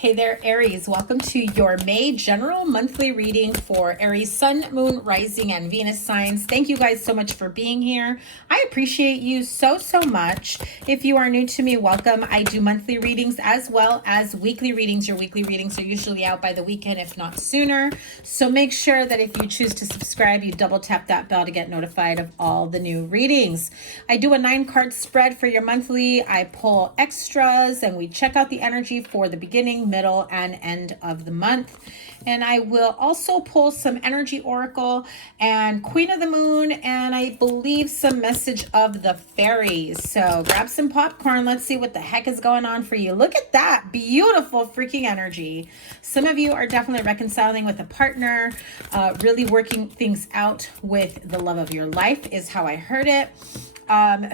Hey there, Aries. Welcome to your May general monthly reading for Aries Sun, Moon, Rising, and Venus signs. Thank you guys so much for being here. I appreciate you so much. If you are new to me, welcome. I do monthly readings as well as weekly readings. Your weekly readings are usually out by the weekend, if not sooner. So make sure that if you choose to subscribe, you double tap that bell to get notified of all the new readings. I do a 9-card spread for your monthly. I pull extras and we check out the energy for the beginning, middle, and end of the month. And I will also pull some energy oracle and Queen of the Moon, and I believe some message of the fairies. So grab some popcorn. Let's see what the heck is going on for you. Look at that beautiful freaking energy. Some of you are definitely reconciling with a partner, really working things out with the love of your life is how I heard it.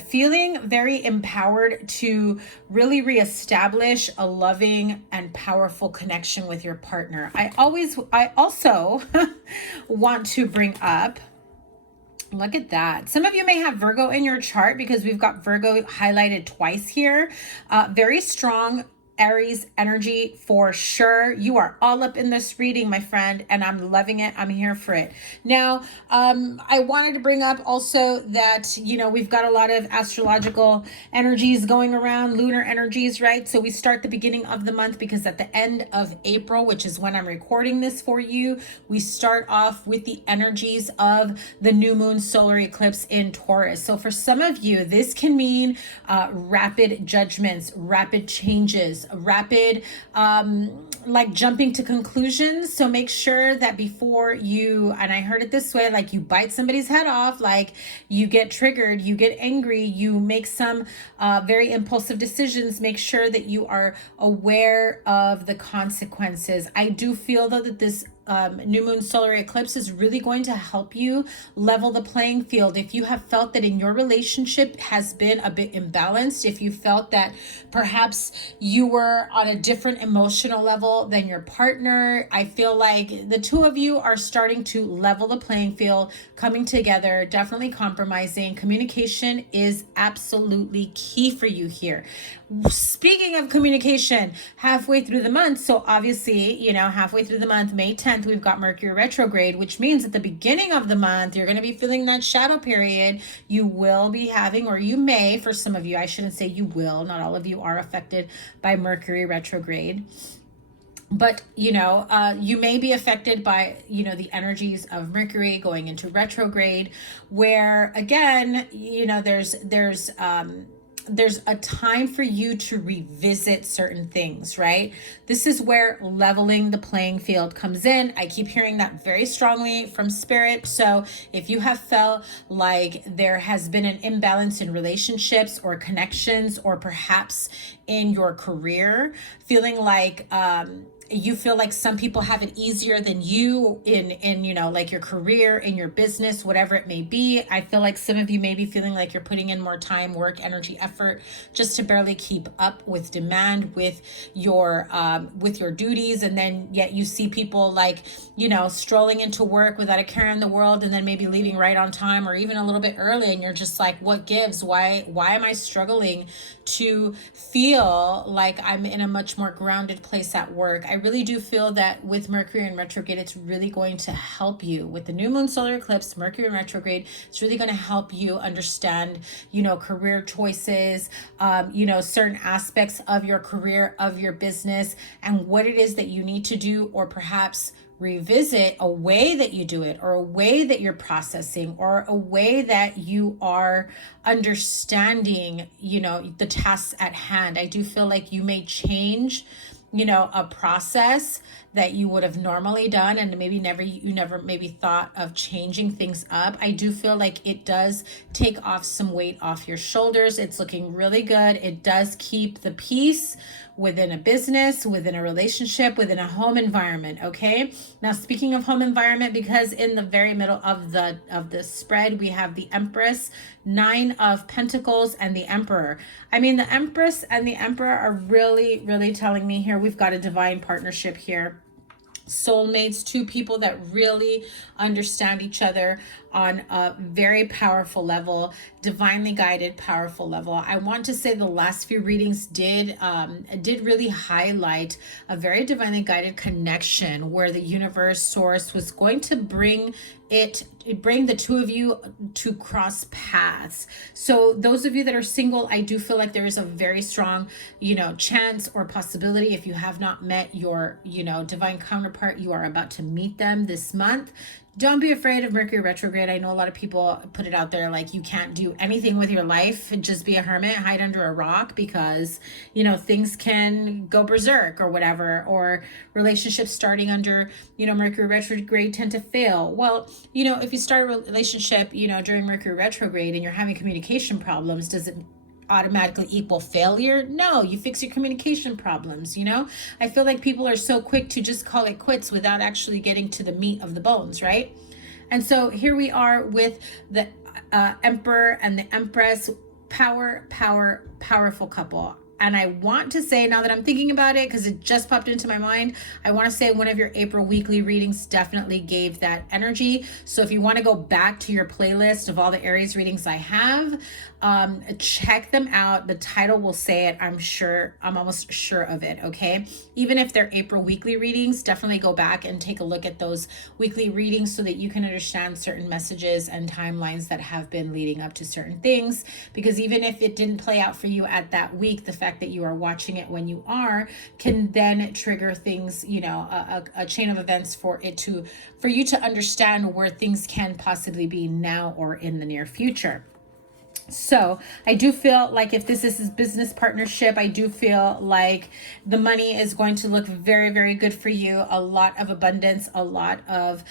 Feeling very empowered to really reestablish a loving and powerful connection with your partner. I also want to bring up, look at that. Some of you may have Virgo in your chart because we've got Virgo highlighted twice here. Very strong Aries energy for sure. You are all up in this reading, my friend, and I'm loving it. I'm here for it. Now, I wanted to bring up also that, you know, we've got a lot of astrological energies going around, lunar energies, right? So we start the beginning of the month because at the end of April, which is when I'm recording this for you, we start off with the energies of the new moon solar eclipse in Taurus. So for some of you, this can mean rapid judgments, rapid changes, rapid like jumping to conclusions. So make sure that before you, and I heard it this way, like you bite somebody's head off, like you get triggered, you get angry, you make some very impulsive decisions, make sure that you are aware of the consequences. I do feel though that this new moon solar eclipse is really going to help you level the playing field. If you have felt that in your relationship has been a bit imbalanced, if you felt that perhaps you were on a different emotional level than your partner, I feel like the two of you are starting to level the playing field, coming together, definitely compromising. Communication is absolutely key for you here. Speaking of communication, halfway through the month, so obviously, you know, halfway through the month, May 10th, we've got Mercury retrograde, which means at the beginning of the month, you're going to be feeling that shadow period. You will be having, or you may, for some of you, I shouldn't say you will, not all of you are affected by Mercury retrograde. But, you know, you may be affected by, you know, the energies of Mercury going into retrograde, where again, you know, there's a time for you to revisit certain things, right? This is where leveling the playing field comes in. I keep hearing that very strongly from spirit. So if you have felt like there has been an imbalance in relationships or connections, or perhaps in your career, feeling like, you feel like some people have it easier than you in you know, like your career, in your business, whatever it may be. I feel like some of you may be feeling like you're putting in more time, work, energy, effort just to barely keep up with demand, with your duties. And then yet you see people like, you know, strolling into work without a care in the world, and then maybe leaving right on time or even a little bit early. And you're just like, what gives? Why am I struggling to feel like I'm in a much more grounded place at work? I really do feel that with Mercury in retrograde, it's really going to help you. With the new moon solar eclipse, Mercury in retrograde, it's really going to help you understand, you know, career choices, you know, certain aspects of your career, of your business, and what it is that you need to do, or perhaps revisit a way that you do it, or a way that you're processing, or a way that you are understanding, you know, the tasks at hand. I do feel like you may change, you know, a process that you would have normally done, and maybe you never maybe thought of changing things up. I do feel like it does take off some weight off your shoulders. It's looking really good. It does keep the peace within a business, within a relationship, within a home environment. Okay. Now, speaking of home environment, because in the very middle of the spread, we have the Empress, 9 of Pentacles, and the Emperor. I mean, the Empress and the Emperor are really, really telling me here, we've got a divine partnership here. Soulmates, two people that really understand each other. on a very powerful level, divinely guided, powerful level. I want to say the last few readings did really highlight a very divinely guided connection where the universe, source was going to bring the two of you to cross paths. So those of you that are single, I do feel like there is a very strong, chance or possibility. If you have not met your, divine counterpart, you are about to meet them this month. Don't be afraid of Mercury retrograde. I know a lot of people put it out there like you can't do anything with your life and just be a hermit, hide under a rock because, things can go berserk or whatever, or relationships starting under, Mercury retrograde tend to fail. Well, if you start a relationship, during Mercury retrograde and you're having communication problems, does it automatically equal failure? No, you fix your communication problems. I feel like people are so quick to just call it quits without actually getting to the meat of the bones, right? And so here we are with the Emperor and the Empress, powerful couple. And I want to say, now that I'm thinking about it, because it just popped into my mind, I want to say one of your April weekly readings definitely gave that energy. So if you want to go back to your playlist of all the Aries readings I have, check them out. The title will say it. I'm almost sure of it. Okay. Even if they're April weekly readings, definitely go back and take a look at those weekly readings so that you can understand certain messages and timelines that have been leading up to certain things. Because even if it didn't play out for you at that week, the fact that you are watching it when you are can then trigger things, a chain of events for you to understand where things can possibly be now or in the near future. So I do feel like if this is his business partnership, I do feel like the money is going to look very, very good for you. A lot of abundance, a lot of,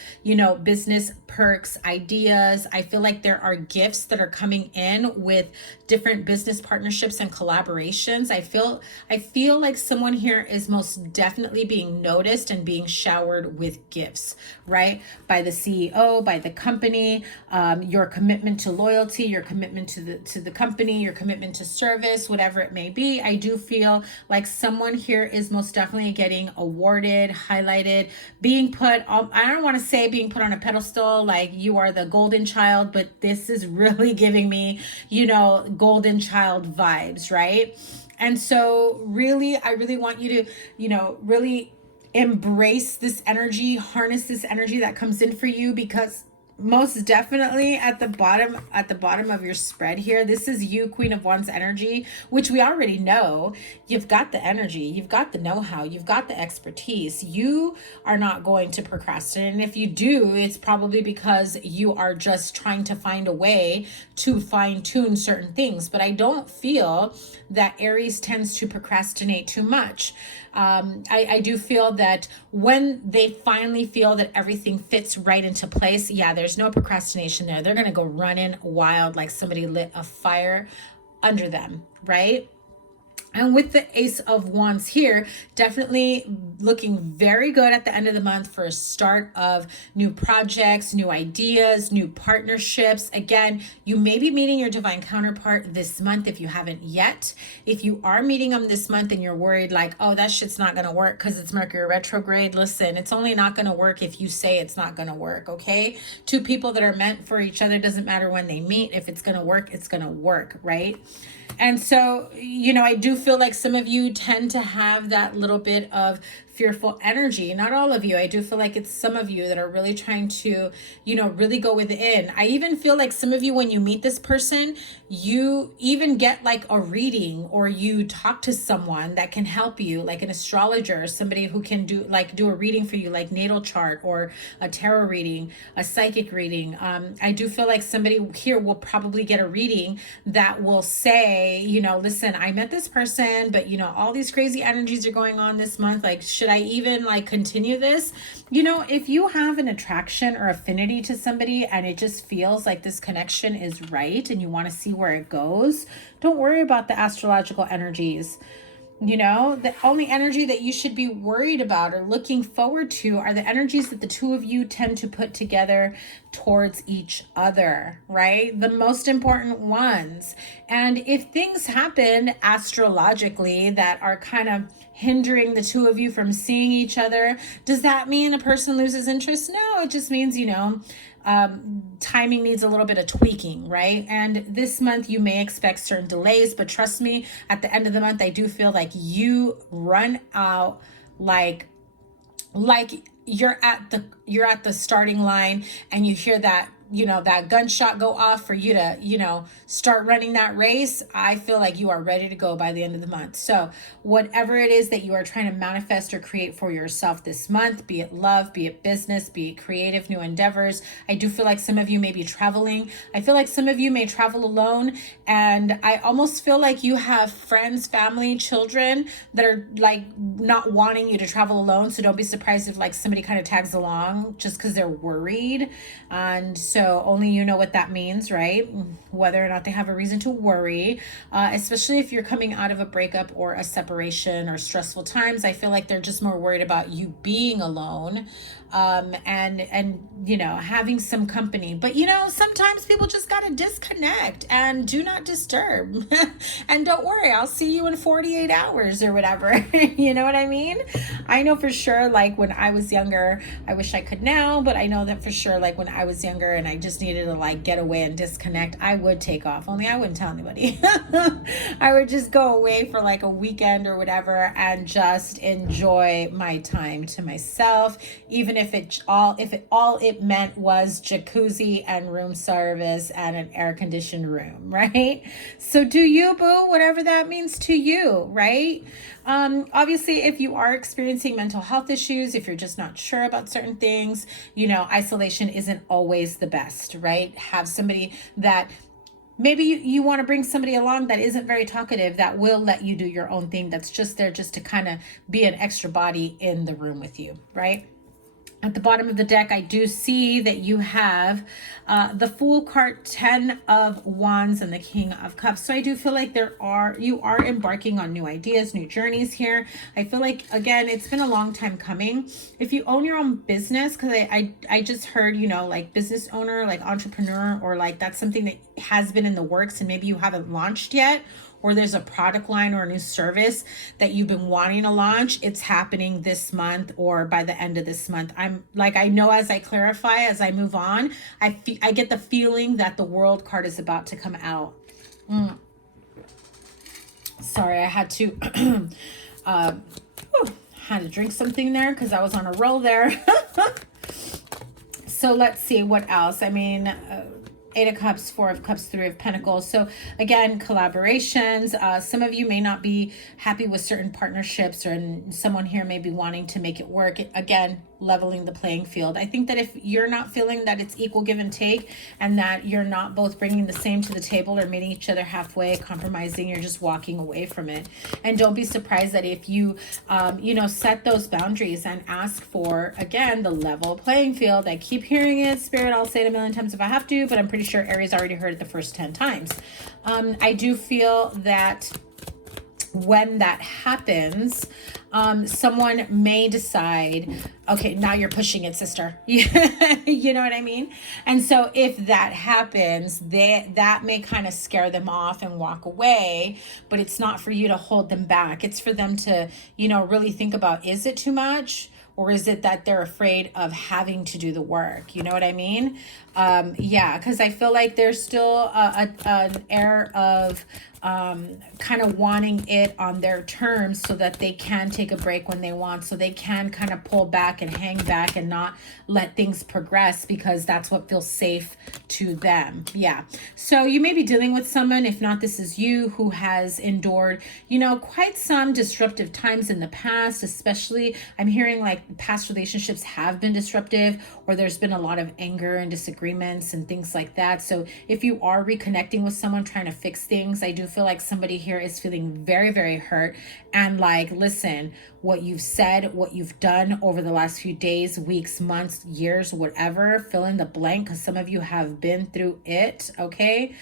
business perks, ideas. I feel like there are gifts that are coming in with different business partnerships and collaborations. I feel like someone here is most definitely being noticed and being showered with gifts, right? By the CEO, by the company, your commitment to loyalty, your commitment to the company, your commitment to service, whatever it may be. I do feel like someone here is most definitely getting awarded, highlighted, being put on, I don't want to say being put on a pedestal like you are the golden child, but this is really giving me, golden child vibes, right? And so really, I really want you to, really embrace this energy, harness this energy that comes in for you, because most definitely at the bottom of your spread here, this is you, Queen of Wands energy, which we already know. You've got the energy, you've got the know-how, you've got the expertise. You are not going to procrastinate, and if you do, it's probably because you are just trying to find a way to fine-tune certain things. But I don't feel that Aries tends to procrastinate too much. I do feel that when they finally feel that everything fits right into place, there's no procrastination there. They're going to go running wild like somebody lit a fire under them, right? And with the Ace of Wands here, definitely looking very good at the end of the month for a start of new projects, new ideas, new partnerships. Again, you may be meeting your divine counterpart this month if you haven't yet. If you are meeting them this month and you're worried like, oh, that shit's not going to work because it's Mercury retrograde. Listen, it's only not going to work if you say it's not going to work, okay? Two people that are meant for each other, doesn't matter when they meet. If it's going to work, it's going to work, right? And so, I do feel like some of you tend to have that little bit of fearful energy. Not all of you. I do feel like it's some of you that are really trying to, really go within. I even feel like some of you, when you meet this person, you even get like a reading, or you talk to someone that can help you, like an astrologer, or somebody who can do a reading for you, like natal chart or a tarot reading, a psychic reading. I do feel like somebody here will probably get a reading that will say, listen, I met this person, but all these crazy energies are going on this month. Like, should I even continue this? If you have an attraction or affinity to somebody and it just feels like this connection is right and you want to see where it goes, don't worry about the astrological energies. The only energy that you should be worried about or looking forward to are the energies that the two of you tend to put together towards each other, right? The most important ones. And if things happen astrologically that are kind of hindering the two of you from seeing each other, does that mean a person loses interest? No, it just means, timing needs a little bit of tweaking, right? And this month you may expect certain delays, but trust me, at the end of the month, I do feel like you run out like you're at the starting line, and you hear that, that gunshot go off for you to, start running that race. I feel like you are ready to go by the end of the month. So whatever it is that you are trying to manifest or create for yourself this month, be it love, be it business, be it creative new endeavors, I do feel like some of you may be traveling. I feel like some of you may travel alone, and I almost feel like you have friends, family, children that are like not wanting you to travel alone. So don't be surprised if like somebody kind of tags along just because they're worried. And so only you know what that means, right? Whether or not they have a reason to worry, especially if you're coming out of a breakup or a separation or stressful times. I feel like they're just more worried about you being alone, and having some company. But sometimes people just gotta disconnect and do not disturb. And don't worry, I'll see you in 48 hours or whatever. You know what I mean? I know for sure, like when I was younger, I wish I could now, but I know that for sure, like when I was younger and I just needed to like get away and disconnect, I would take off. Only I wouldn't tell anybody. I would just go away for like a weekend or whatever and just enjoy my time to myself, even if it meant was jacuzzi and room service and an air conditioned room, right? So do you, boo, whatever that means to you, right? Obviously, if you are experiencing mental health issues, if you're just not sure about certain things, isolation isn't always the best, right? Have somebody that maybe you want to bring somebody along that isn't very talkative, that will let you do your own thing, that's just there just to kind of be an extra body in the room with you, right? At the bottom of the deck, I do see that you have the Fool card, 10 of Wands, and the King of Cups. So I do feel like you are embarking on new ideas, new journeys here. I feel like, again, it's been a long time coming. If you own your own business, because I just heard, like business owner, like entrepreneur, or like that's something that has been in the works and maybe you haven't launched yet, or there's a product line or a new service that you've been wanting to launch, it's happening this month or by the end of this month. I know as I clarify, as I move on, I get the feeling that the World card is about to come out. Sorry, I had to had to drink something there because I was on a roll there. So let's see what else. I mean, 8 of Cups, 4 of Cups, 3 of Pentacles. So again, collaborations. Some of you may not be happy with certain partnerships, or someone here may be wanting to make it work. Again, leveling the playing field. I think that if you're not feeling that it's equal give and take, and that you're not both bringing the same to the table or meeting each other halfway, compromising, you're just walking away from it. And don't be surprised that if you, set those boundaries and ask for, again, the level playing field. I keep hearing it, Spirit. I'll say it a million times if I have to, but I'm pretty sure Aries already heard it the first 10 times. I do feel that when that happens, someone may decide, okay, now you're pushing it, sister. You know what I mean? And so if that happens, that may kind of scare them off and walk away, but it's not for you to hold them back. It's for them to, really think about, is it too much? Or is it that they're afraid of having to do the work? You know what I mean? Because I feel like there's still an air of kind of wanting it on their terms so that they can take a break when they want, so they can kind of pull back and hang back and not let things progress because that's what feels safe to them. Yeah. So you may be dealing with someone, if not this is you, who has endured, quite some disruptive times in the past, especially I'm hearing like past relationships have been disruptive, or there's been a lot of anger and disagreements and things like that. So if you are reconnecting with someone trying to fix things, I do feel like somebody here is feeling very, very hurt. And like, listen, what you've said, what you've done over the last few days, weeks, months, years, whatever, fill in the blank, because some of you have been through it, okay?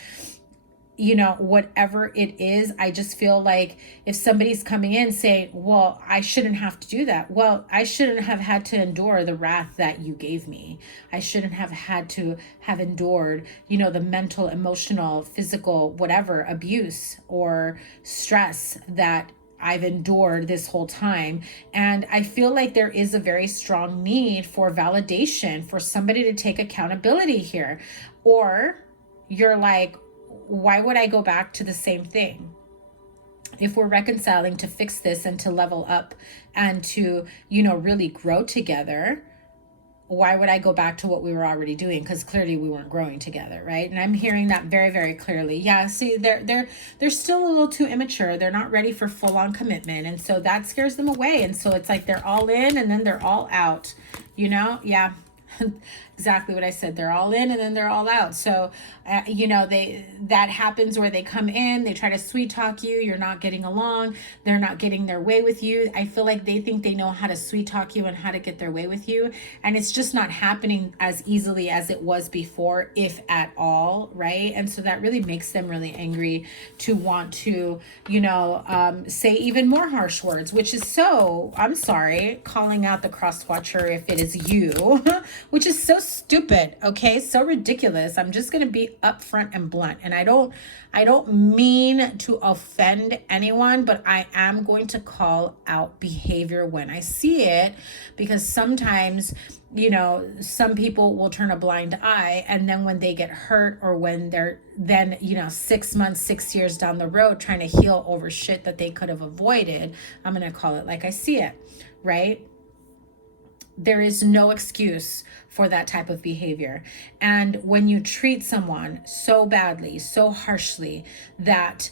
Whatever it is, I just feel like if somebody's coming in saying, well, I shouldn't have to do that. Well, I shouldn't have had to endure the wrath that you gave me. I shouldn't have had to have endured, the mental, emotional, physical, whatever abuse or stress that I've endured this whole time. And I feel like there is a very strong need for validation, for somebody to take accountability here. Or you're like, why would I go back to the same thing? If we're reconciling to fix this and to level up and to, you know, really grow together, why would I go back to what we were already doing? Because clearly we weren't growing together, right? And I'm hearing that very, very clearly. Yeah, see, they're still a little too immature. They're not ready for full-on commitment. And so that scares them away. And so it's like they're all in and then they're all out, you know? Yeah. Exactly what I said. They're all in and then they're all out. So, you know, that happens where they come in, they try to sweet talk you. You're not getting along. They're not getting their way with you. I feel like they think they know how to sweet talk you and how to get their way with you. And it's just not happening as easily as it was before, if at all, right? And so that really makes them really angry to want to, you know, say even more harsh words, which is so, I'm sorry, calling out the cross watcher if it is you, which is so stupid, okay? So ridiculous. I'm just going to be upfront and blunt. And I don't mean to offend anyone, but I am going to call out behavior when I see it, because sometimes, you know, some people will turn a blind eye, and then when they get hurt, or when they're then, you know, 6 months, 6 years down the road trying to heal over shit that they could have avoided, I'm going to call it like I see it, right? There is no excuse for that type of behavior. And when you treat someone so badly, so harshly, that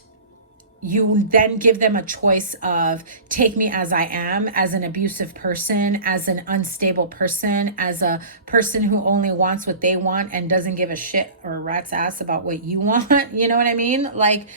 you then give them a choice of take me as I am, as an abusive person, as an unstable person, as a person who only wants what they want and doesn't give a shit or a rat's ass about what you want. You know what I mean? Like,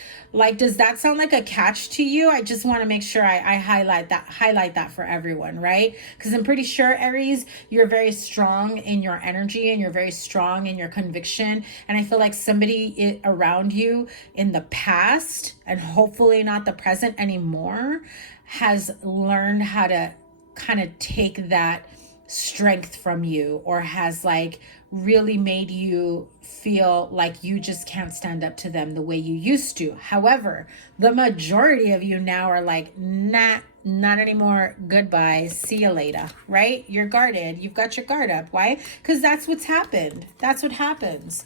does that sound like a catch to you? I just want to make sure I highlight that for everyone, right? Because I'm pretty sure, Aries, you're very strong in your energy and you're very strong in your conviction. And I feel like somebody around you in the past, and hopefully not the present anymore, has learned how to kind of take that strength from you, or has like really made you feel like you just can't stand up to them the way you used to. However, the majority of you now are like, nah, not anymore. Goodbye. See you later. Right? You're guarded. You've got your guard up. Why? Because that's what's happened. That's what happens.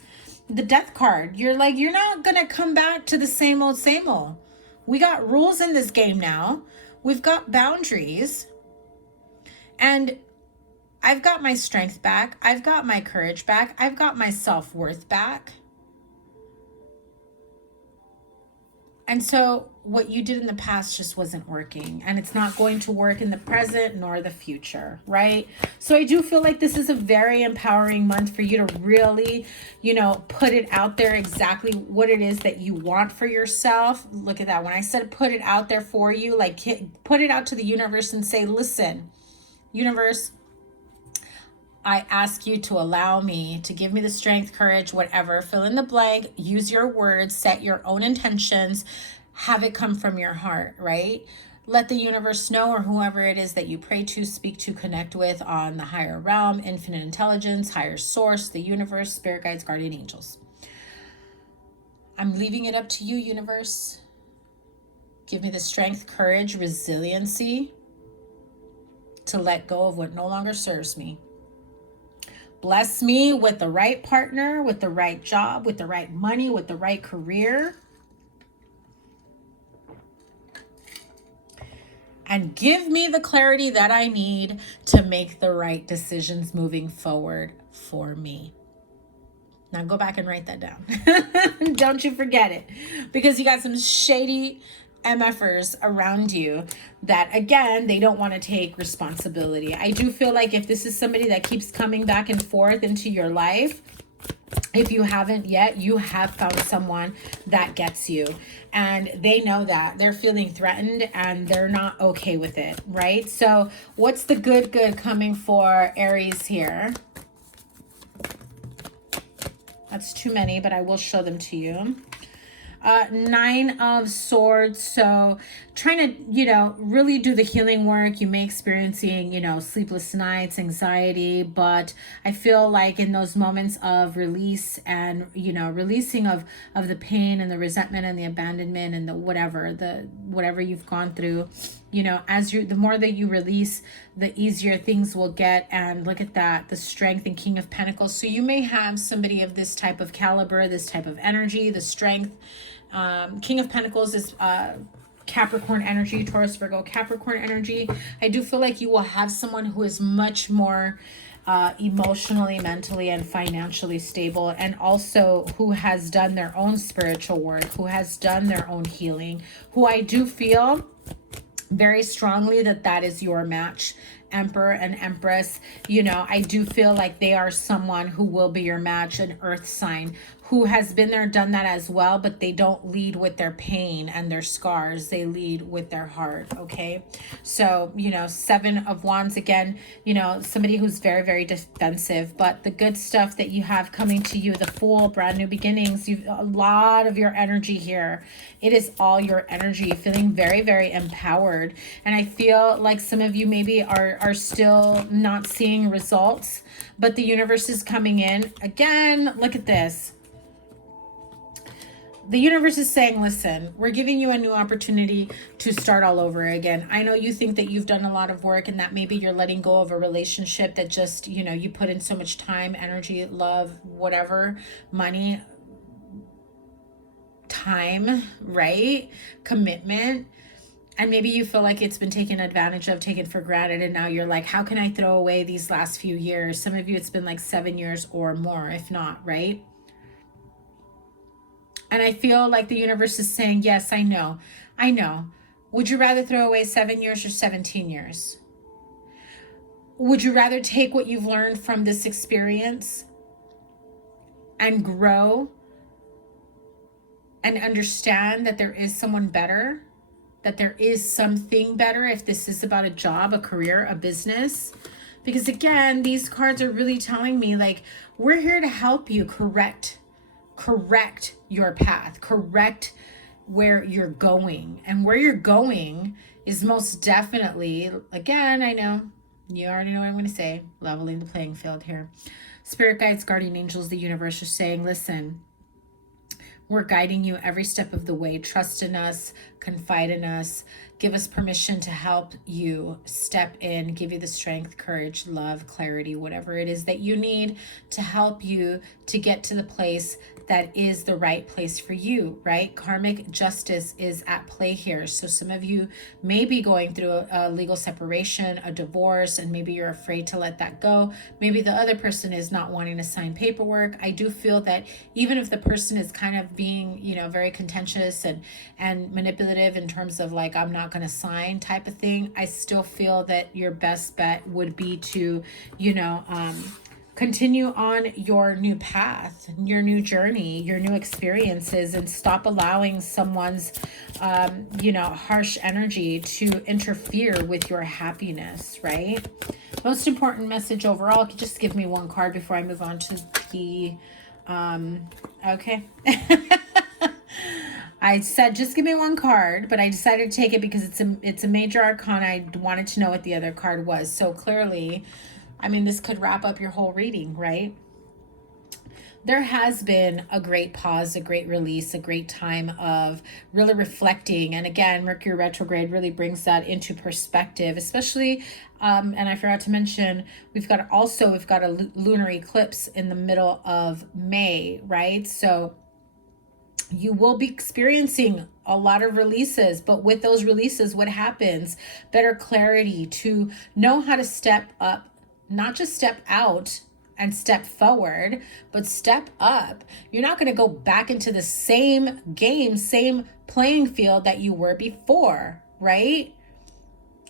The death card. You're like, you're not going to come back to the same old, same old. We got rules in this game now. We've got boundaries. And I've got my strength back. I've got my courage back. I've got my self-worth back. And so what you did in the past just wasn't working, and it's not going to work in the present nor the future, right? So I do feel like this is a very empowering month for you to really, you know, put it out there exactly what it is that you want for yourself. Look at that. When I said put it out there for you, like put it out to the universe and say, listen, universe, I ask you to allow me to give me the strength, courage, whatever, fill in the blank, use your words, set your own intentions, have it come from your heart, right? Let the universe know, or whoever it is that you pray to, speak to, connect with on the higher realm, infinite intelligence, higher source, the universe, spirit guides, guardian angels. I'm leaving it up to you, universe. Give me the strength, courage, resiliency to let go of what no longer serves me. Bless me with the right partner, with the right job, with the right money, with the right career. And give me the clarity that I need to make the right decisions moving forward for me. Now go back and write that down. Don't you forget it. Because you got some shady MFers around you that, again, they don't want to take responsibility. I do feel like if this is somebody that keeps coming back and forth into your life, if you haven't yet, you have found someone that gets you. And they know that. They're feeling threatened and they're not okay with it, right? So what's the good coming for Aries here? That's too many, but I will show them to you. Nine of Swords. So trying to, you know, really do the healing work. You may experiencing, you know, sleepless nights, anxiety, but I feel like in those moments of release and, you know, releasing of the pain and the resentment and the abandonment and the whatever you've gone through, you know, the more that you release, the easier things will get. And look at that, the Strength and King of Pentacles. So you may have somebody of this type of caliber, this type of energy, the Strength. King of Pentacles is Capricorn energy, Taurus, Virgo, Capricorn energy. I do feel like you will have someone who is much more emotionally, mentally, and financially stable, and also who has done their own spiritual work, who has done their own healing, who I do feel very strongly that is your match. Emperor and Empress, you know, I do feel like they are someone who will be your match, an earth sign who has been there, done that as well, but they don't lead with their pain and their scars. They lead with their heart, okay? So, you know, Seven of Wands again, you know, somebody who's very, very defensive, but the good stuff that you have coming to you, the Fool, brand new beginnings, you've a lot of your energy here. It is all your energy, feeling very, very empowered. And I feel like some of you maybe are still not seeing results, but the universe is coming in. Again, look at this. The universe is saying, listen, we're giving you a new opportunity to start all over again. I know you think that you've done a lot of work and that maybe you're letting go of a relationship that just, you know, you put in so much time, energy, love, whatever, money, time, right? Commitment. And maybe you feel like it's been taken advantage of, taken for granted. And now you're like, how can I throw away these last few years? Some of you, it's been like 7 years or more, if not, right? And I feel like the universe is saying, yes, I know. Would you rather throw away 7 years or 17 years? Would you rather take what you've learned from this experience and grow and understand that there is someone better, that there is something better if this is about a job, a career, a business? Because again, these cards are really telling me like, we're here to help you correct your path, correct where you're going. And where you're going is most definitely, again, I know, you already know what I'm going to say, leveling the playing field here. Spirit guides, guardian angels, the universe are saying, listen, we're guiding you every step of the way. Trust in us, confide in us, give us permission to help you step in, give you the strength, courage, love, clarity, whatever it is that you need to help you to get to the place that is the right place for you, right? Karmic justice is at play here. So some of you may be going through a legal separation, a divorce, and maybe you're afraid to let that go. Maybe the other person is not wanting to sign paperwork. I do feel that even if the person is kind of being, you know, very contentious and manipulative in terms of like, I'm not going to sign type of thing, I still feel that your best bet would be to, you know, continue on your new path, your new journey, your new experiences, and stop allowing someone's, you know, harsh energy to interfere with your happiness, right? Most important message overall. Just give me one card before I move on to the, okay. I said, just give me one card, but I decided to take it because it's a major arcana. I wanted to know what the other card was. So clearly, I mean, this could wrap up your whole reading, right? There has been a great pause, a great release, a great time of really reflecting. And again, Mercury retrograde really brings that into perspective, especially, and I forgot to mention, we've got a lunar eclipse in the middle of May, right? So you will be experiencing a lot of releases, but with those releases, what happens? Better clarity to know how to step up, not just step out and step forward, but step up. You're not going to go back into the same game, same playing field that you were before, right?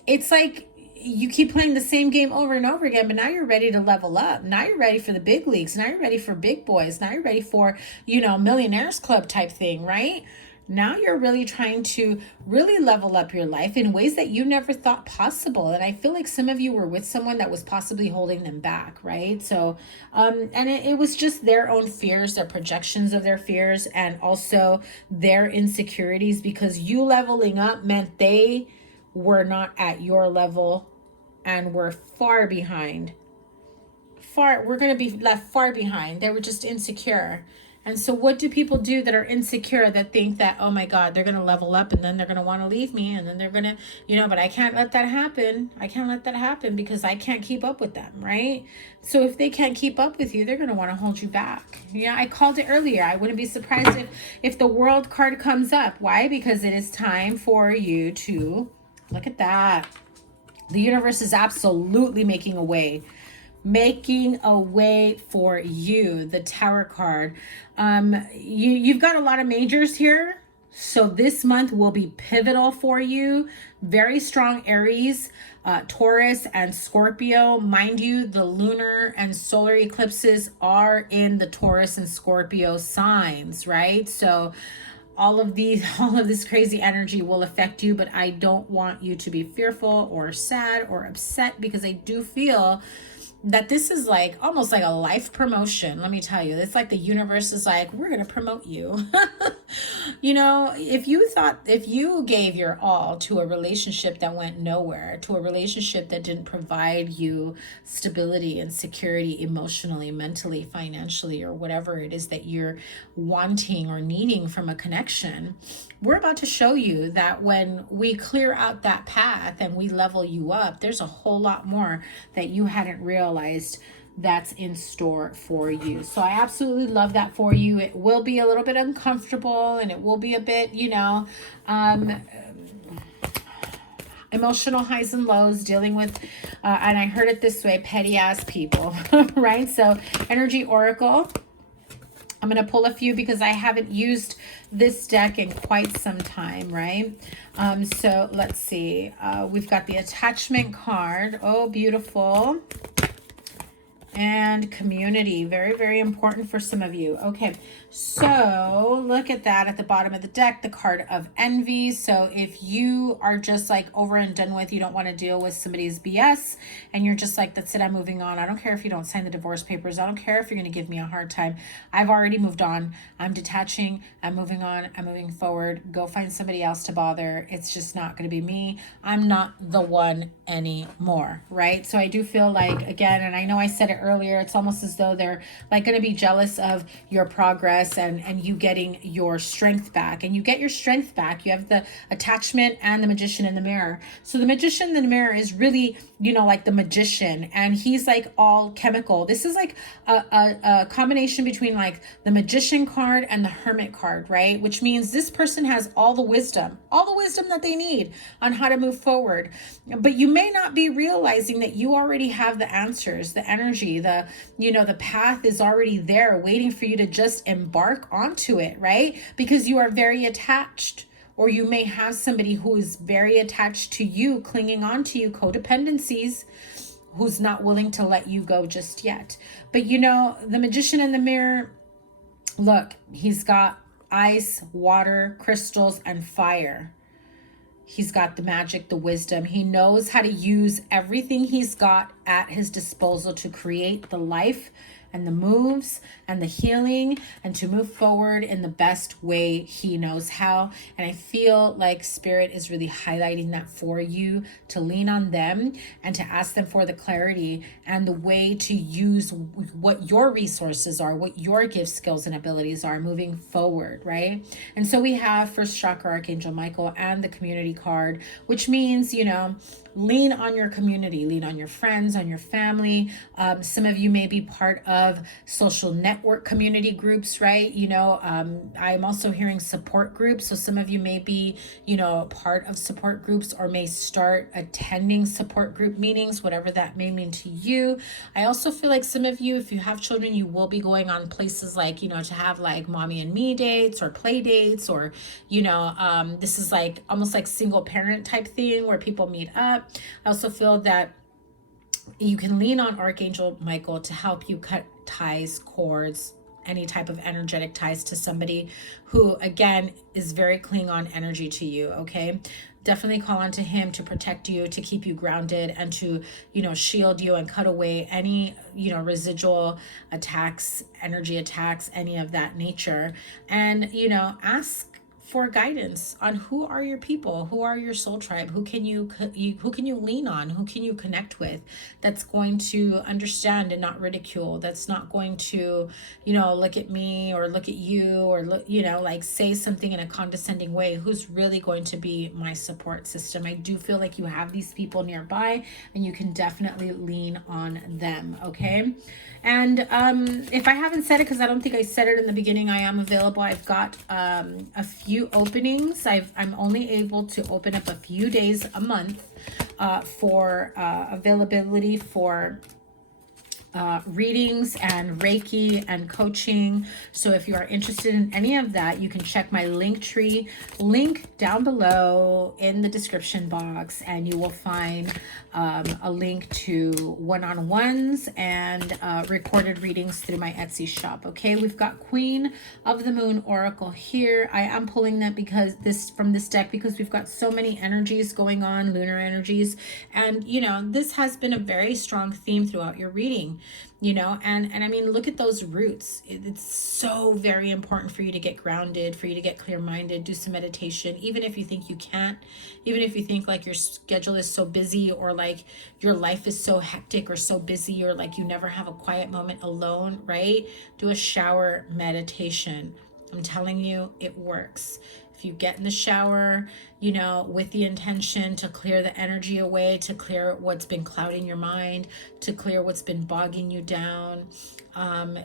It's like you keep playing the same game over and over again, but now you're ready to level up. Now you're ready for the big leagues. Now you're ready for big boys. Now you're ready for, you know, Millionaires Club type thing, right? Now you're really trying to really level up your life in ways that you never thought possible. And I feel like some of you were with someone that was possibly holding them back, right? So, and it was just their own fears, their projections of their fears, and also their insecurities, because you leveling up meant they were not at your level and were far behind. We're going to be left far behind. They were just insecure. And so what do people do that are insecure, that think that, oh my God, they're going to level up and then they're going to want to leave me, and then they're going to, but I can't let that happen. I can't let that happen because I can't keep up with them, right? So if they can't keep up with you, they're going to want to hold you back. I called it earlier. I wouldn't be surprised if the World card comes up. Why? Because it is time for you to, look at that. The universe is absolutely making a way for you. The Tower card. You've got a lot of majors here, so this month will be pivotal for you. Very strong Aries, Taurus, and Scorpio. Mind you, the lunar and solar eclipses are in the Taurus and Scorpio signs, right? So all of this crazy energy will affect you, but I don't want you to be fearful or sad or upset, because I do feel that this is like almost like a life promotion. Let me tell you, it's like the universe is like, we're going to promote you. If you gave your all to a relationship that went nowhere, to a relationship that didn't provide you stability and security emotionally, mentally, financially, or whatever it is that you're wanting or needing from a connection, we're about to show you that when we clear out that path and we level you up, there's a whole lot more that you hadn't realized that's in store for you. So I absolutely love that for you. It will be a little bit uncomfortable, and it will be a bit, emotional highs and lows, dealing with, and I heard it this way, petty ass people, right? So Energy Oracle. I'm going to pull a few because I haven't used this deck in quite some time, right? So let's see. We've got the Attachment card. Oh, beautiful. And Community. Very, very important for some of you. Okay, so look at that at the bottom of the deck, the card of Envy. So if you are just like over and done with, you don't want to deal with somebody's BS, and you're just like, that's it, I'm moving on. I don't care if you don't sign the divorce papers. I don't care if you're going to give me a hard time. I've already moved on. I'm detaching. I'm moving on. I'm moving forward. Go find somebody else to bother. It's just not going to be me. I'm not the one anymore, right? So I do feel like, again, and I know I said it earlier, it's almost as though they're like going to be jealous of your progress and you getting your strength back. And you get your strength back. You have the Attachment and the Magician in the Mirror. So the Magician in the Mirror is really, like the magician, and he's like all chemical. This is like a combination between like the Magician card and the Hermit card, right? Which means this person has all the wisdom that they need on how to move forward. But you may not be realizing that you already have the answers, the energy, the path is already there waiting for you to just embark onto it, right? Because you are very attached, or you may have somebody who is very attached to you, clinging on to you, codependencies, who's not willing to let you go just yet. But the Magician in the Mirror, look, he's got ice, water, crystals, and fire. He's got the magic, the wisdom. He knows how to use everything he's got at his disposal to create the life and the moves and the healing, and to move forward in the best way he knows how. And I feel like Spirit is really highlighting that for you, to lean on them and to ask them for the clarity and the way to use what your resources are, what your gifts, skills, and abilities are moving forward, right? And so we have First Chakra Archangel Michael and the Community card, which means, lean on your community, lean on your friends, on your family. Some of you may be part of social network community groups, right? I'm also hearing support groups. So some of you may be, part of support groups, or may start attending support group meetings, whatever that may mean to you. I also feel like some of you, if you have children, you will be going on places like, to have like mommy and me dates or play dates, or, this is like almost like single parent type thing where people meet up. I also feel that you can lean on Archangel Michael to help you cut ties, cords, any type of energetic ties to somebody who, again, is very Klingon energy to you, okay? Definitely call on to him to protect you, to keep you grounded, and to, you know, shield you and cut away any, you know, residual attacks, energy attacks, any of that nature. And, you know, ask for guidance on who are your people, who are your soul tribe, who can you lean on, who can you connect with, that's going to understand and not ridicule, that's not going to, you know, look at me or look at you or look, you know, like say something in a condescending way, who's really going to be my support system. I do feel like you have these people nearby and you can definitely lean on them, okay? And if I haven't said it, because I don't think I said it in the beginning, I am available. I've got a few openings. I'm only able to open up a few days a month for availability for readings and Reiki and coaching. So if you are interested in any of that, you can check my Linktree link down below in the description box, and you will find a link to one-on-ones and recorded readings through my Etsy shop. Okay, we've got Queen of the Moon Oracle here. I am pulling that because from this deck because we've got so many energies going on, lunar energies, and you know, this has been a very strong theme throughout your reading. You know, and I mean, look at those roots. It's so very important for you to get grounded, for you to get clear-minded, do some meditation, even if you think you can't, even if you think like your schedule is so busy, or like your life is so hectic or so busy, or like you never have a quiet moment alone, right? Do a shower meditation. I'm telling you, it works. If you get in the shower, you know, with the intention to clear the energy away, to clear what's been clouding your mind, to clear what's been bogging you down,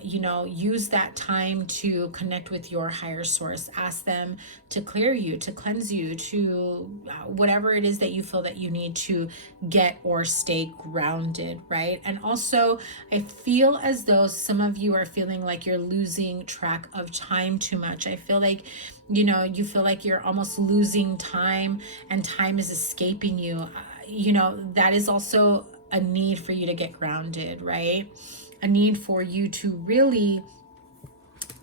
you know, use that time to connect with your higher source. Ask them to clear you, to cleanse you, to whatever it is that you feel that you need to get or stay grounded, right? And also, I feel as though some of you are feeling like you're losing track of time too much. I feel like, you know, you feel like you're almost losing time and time is escaping you. You know, that is also a need for you to get grounded, right? A need for you to really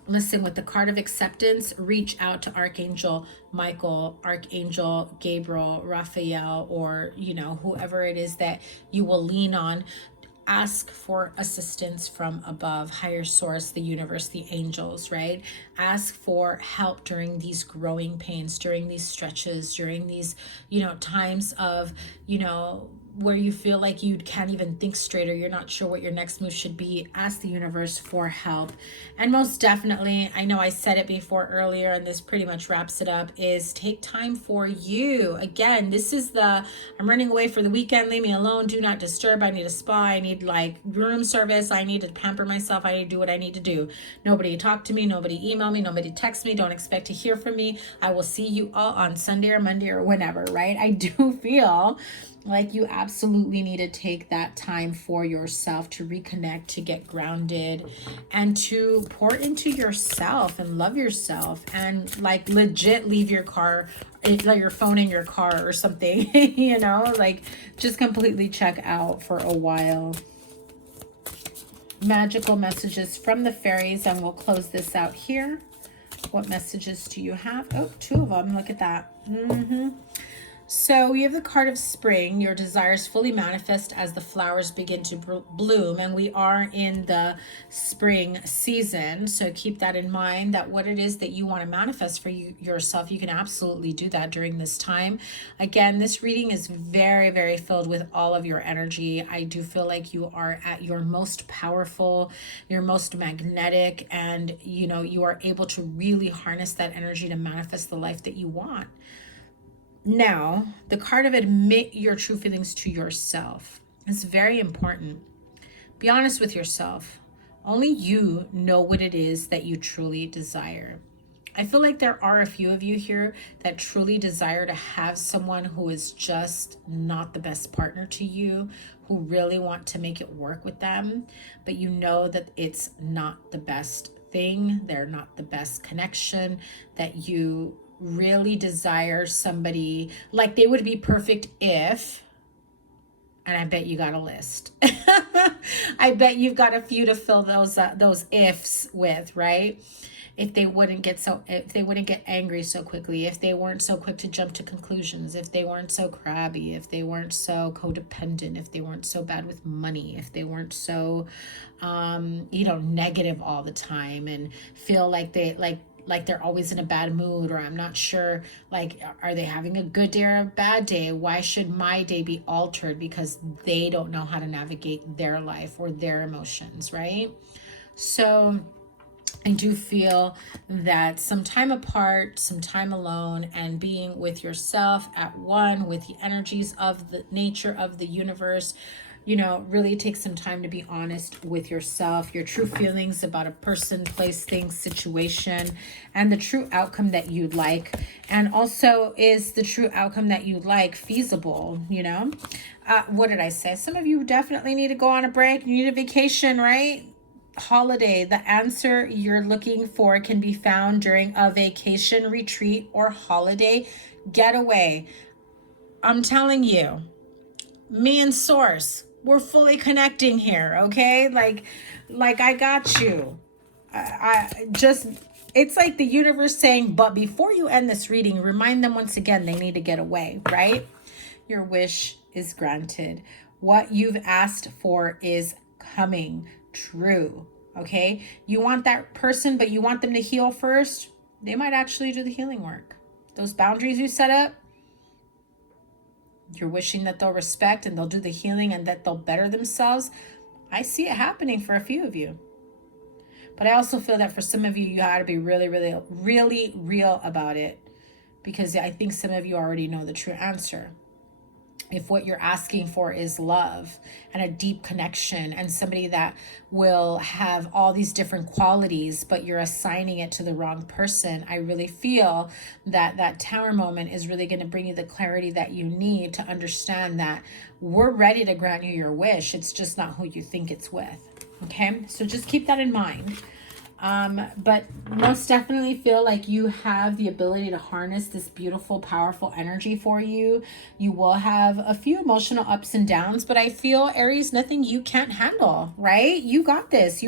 listen. With the card of acceptance, reach out to Archangel Michael, Archangel Gabriel, Raphael, or, you know, whoever it is that you will lean on. Ask for assistance from above, higher source, the universe, the angels, right? Ask for help during these growing pains, during these stretches, during these, you know, times of, you know, where you feel like you can't even think straight, or you're not sure what your next move should be. Ask the universe for help. And most definitely, I know I said it before earlier, and this pretty much wraps it up, is take time for you. Again, this is the, I'm running away for the weekend, leave me alone, do not disturb, I need a spa, I need like room service, I need to pamper myself, I need to do what I need to do. Nobody talk to me, nobody email me, nobody text me, don't expect to hear from me. I will see you all on Sunday or Monday or whenever, right? I do feel like you absolutely need to take that time for yourself to reconnect, to get grounded, and to pour into yourself and love yourself, and like legit leave your car, like your phone in your car or something, you know, like just completely check out for a while. Magical messages from the fairies, and we'll close this out here. What messages do you have? Oh, 2 of them. Look at that. So we have the card of spring. Your desires fully manifest as the flowers begin to bloom, and we are in the spring season. So keep that in mind, that what it is that you want to manifest for yourself, you can absolutely do that during this time. Again, this reading is very, very filled with all of your energy. I do feel like you are at your most powerful, your most magnetic, and you know, you are able to really harness that energy to manifest the life that you want. Now, the card of admit your true feelings to yourself is very important. Be honest with yourself. Only you know what it is that you truly desire. I feel like there are a few of you here that truly desire to have someone who is just not the best partner to you, who really want to make it work with them, but you know that it's not the best thing, they're not the best connection, that you really desire somebody, like they would be perfect if, and I bet you got a list. I bet you've got a few to fill those ifs with, right? If they wouldn't get angry so quickly, if they weren't so quick to jump to conclusions, if they weren't so crabby, if they weren't so codependent, if they weren't so bad with money, if they weren't so negative all the time and feel like they're always in a bad mood, or I'm not sure, like, are they having a good day or a bad day? Why should my day be altered because they don't know how to navigate their life or their emotions, right? So I do feel that some time apart, some time alone, and being with yourself at one with the energies of the nature of the universe, really take some time to be honest with yourself, your true feelings about a person, place, thing, situation, and the true outcome that you'd like. And also, is the true outcome that you like feasible, what did I say? Some of you definitely need to go on a break. You need a vacation, right? Holiday. The answer you're looking for can be found during a vacation, retreat, or holiday getaway. I'm telling you, me and Source, we're fully connecting here, okay? Like I got you. It's like the universe saying, but before you end this reading, remind them once again they need to get away, right? Your wish is granted. What you've asked for is coming true, okay? You want that person, but you want them to heal first. They might actually do the healing work. Those boundaries you set up, you're wishing that they'll respect and they'll do the healing and that they'll better themselves. I see it happening for a few of you. But I also feel that for some of you, you got to be really, really, really real about it, because I think some of you already know the true answer. If what you're asking for is love and a deep connection and somebody that will have all these different qualities, but you're assigning it to the wrong person, I really feel that that Tower moment is really going to bring you the clarity that you need to understand that we're ready to grant you your wish. It's just not who you think it's with. Okay, so just keep that in mind. But most definitely feel like you have the ability to harness this beautiful, powerful energy for you. You will have a few emotional ups and downs, but I feel, Aries, nothing you can't handle, right? You got this.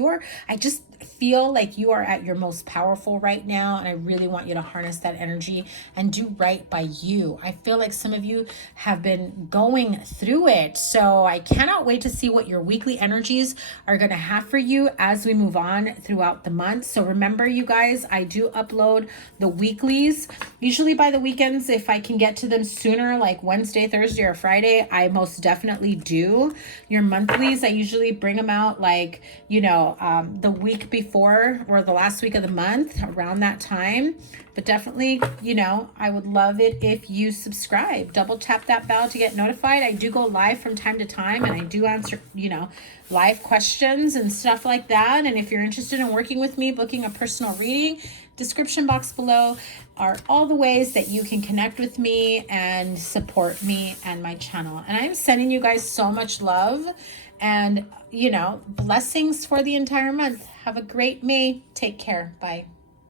I just feel like you are at your most powerful right now, and I really want you to harness that energy and do right by you. I feel like some of you have been going through it, so I cannot wait to see what your weekly energies are going to have for you as we move on throughout the month. So remember, you guys, I do upload the weeklies usually by the weekends. If I can get to them sooner, like Wednesday, Thursday, or Friday, I most definitely do. Your monthlies, I usually bring them out like the week before or the last week of the month, around that time. But definitely, I would love it if you subscribe. Double tap that bell to get notified. I do go live from time to time, and I do answer, live questions and stuff like that. And if you're interested in working with me, booking a personal reading, description box below are all the ways that you can connect with me and support me and my channel. And I'm sending you guys so much love and, blessings for the entire month. Have a great May. Take care. Bye.